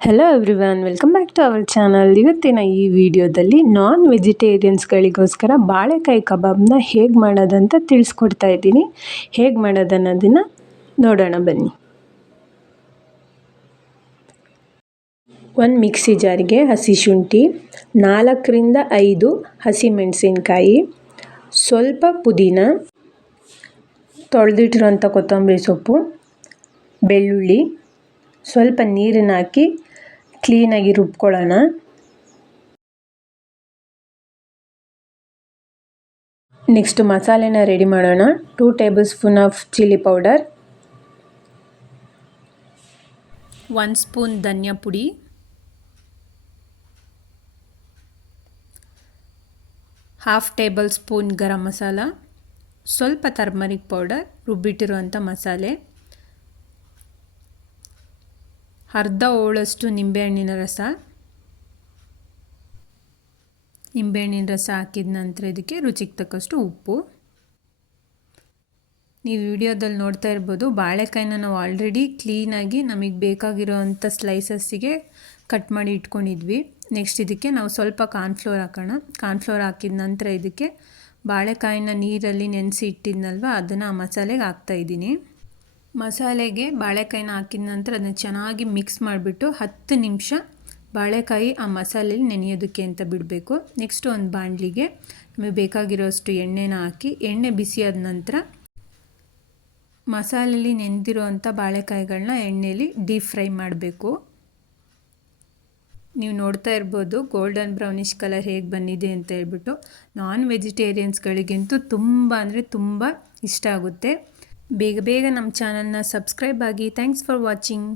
Hello everyone, welcome back to our channel. ಇವತ್ತಿನ ಈ ವಿಡಿಯೋದಲ್ಲಿ ನಾನ್ ವೆಜಿಟೇರಿಯನ್ಸ್ಗಳಿಗೋಸ್ಕರ ಬಾಳೆಕಾಯಿ ಕಬಾಬ್ನ ಹೇಗೆ ಮಾಡೋದಂತ ತಿಳಿಸ್ಕೊಡ್ತಾ ಇದ್ದೀನಿ. ಹೇಗೆ ಮಾಡೋದನ್ನೋದನ್ನು ನೋಡೋಣ ಬನ್ನಿ. ಒಂದು ಮಿಕ್ಸಿ ಜಾರಿಗೆ ಹಸಿ ಶುಂಠಿ, 4ರಿಂದ 5 ಹಸಿಮೆಣಸಿನ್ಕಾಯಿ, ಸ್ವಲ್ಪ ಪುದೀನ, ತೊಳೆದಿಟ್ಟಿರೋಂಥ ಕೊತ್ತಂಬರಿ ಸೊಪ್ಪು, ಬೆಳ್ಳುಳ್ಳಿ, ಸ್ವಲ್ಪ ನೀರನ್ನು ಹಾಕಿ ಕ್ಲೀನಾಗಿ ರುಬ್ಕೊಳ್ಳೋಣ. ನೆಕ್ಸ್ಟ್ ಮಸಾಲೆನ ರೆಡಿ ಮಾಡೋಣ. 2 tablespoon of chilli powder, 1 spoon ಧನಿಯಾ ಪುಡಿ, 1/2 ಟೇಬಲ್ ಸ್ಪೂನ್ ಗರಂ ಮಸಾಲ, ಸ್ವಲ್ಪ ಟರ್ಮರಿಕ್ ಪೌಡರ್, ರುಬ್ಬಿಟ್ಟಿರುವಂಥ ಮಸಾಲೆ, ಅರ್ಧ ಹೋಳಷ್ಟು ನಿಂಬೆಹಣ್ಣಿನ ರಸ. ನಿಂಬೆಹಣ್ಣಿನ ರಸ ಹಾಕಿದ ನಂತರ ಇದಕ್ಕೆ ರುಚಿಗೆ ತಕ್ಕಷ್ಟು ಉಪ್ಪು. ನೀವು ವಿಡಿಯೋದಲ್ಲಿ ನೋಡ್ತಾ ಇರ್ಬೋದು, ಬಾಳೆಕಾಯಿನ ನಾವು ಆಲ್ರೆಡಿ ಕ್ಲೀನಾಗಿ ನಮಗೆ ಬೇಕಾಗಿರೋವಂಥ ಸ್ಲೈಸಸ್ಸಿಗೆ ಕಟ್ ಮಾಡಿ ಇಟ್ಕೊಂಡಿದ್ವಿ. ನೆಕ್ಸ್ಟ್ ಇದಕ್ಕೆ ನಾವು ಸ್ವಲ್ಪ ಕಾರ್ನ್ಫ್ಲೋರ್ ಹಾಕೋಣ. ಕಾರ್ನ್ಫ್ಲೋರ್ ಹಾಕಿದ ನಂತರ ಇದಕ್ಕೆ ಬಾಳೆಕಾಯಿನ ನೀರಲ್ಲಿ ನೆನೆಸಿ ಇಟ್ಟಿದ್ನಲ್ವ, ಅದನ್ನು ಮಸಾಲೆಗೆ ಹಾಕ್ತಾಯಿದ್ದೀನಿ. ಮಸಾಲೆಗೆ ಬಾಳೆಕಾಯಿನ ಹಾಕಿದ ನಂತರ ಅದನ್ನು ಚೆನ್ನಾಗಿ ಮಿಕ್ಸ್ ಮಾಡಿಬಿಟ್ಟು 10 ನಿಮಿಷ ಬಾಳೆಕಾಯಿ ಆ ಮಸಾಲೆಯಲ್ಲಿ ನೆನೆಯೋದಕ್ಕೆ ಅಂತ ಬಿಡಬೇಕು. ನೆಕ್ಸ್ಟ್ ಒಂದು ಬಾಣಲಿಗೆ ನಮಗೆ ಬೇಕಾಗಿರೋಷ್ಟು ಎಣ್ಣೆನ ಹಾಕಿ, ಎಣ್ಣೆ ಬಿಸಿಯಾದ ನಂತರ ಮಸಾಲೆಯಲ್ಲಿ ನೆನೆದಿರೋವಂಥ ಬಾಳೆಕಾಯಿಗಳನ್ನ ಎಣ್ಣೆಯಲ್ಲಿ ಡೀಪ್ ಫ್ರೈ ಮಾಡಬೇಕು. ನೀವು ನೋಡ್ತಾ ಇರ್ಬೋದು ಗೋಲ್ಡನ್ ಬ್ರೌನಿಷ್ ಕಲರ್ ಹೇಗೆ ಬಂದಿದೆ ಅಂತ ಹೇಳ್ಬಿಟ್ಟು. ನಾನ್ ವೆಜಿಟೇರಿಯನ್ಸ್ಗಳಿಗಂತೂ ತುಂಬ ಅಂದರೆ ತುಂಬ ಇಷ್ಟ ಆಗುತ್ತೆ. ಬೇಗ ಬೇಗ ನಮ್ಮ ಚಾನಲ್ನ ಸಬ್ಸ್ಕ್ರೈಬ್ ಆಗಿ. Thanks for watching.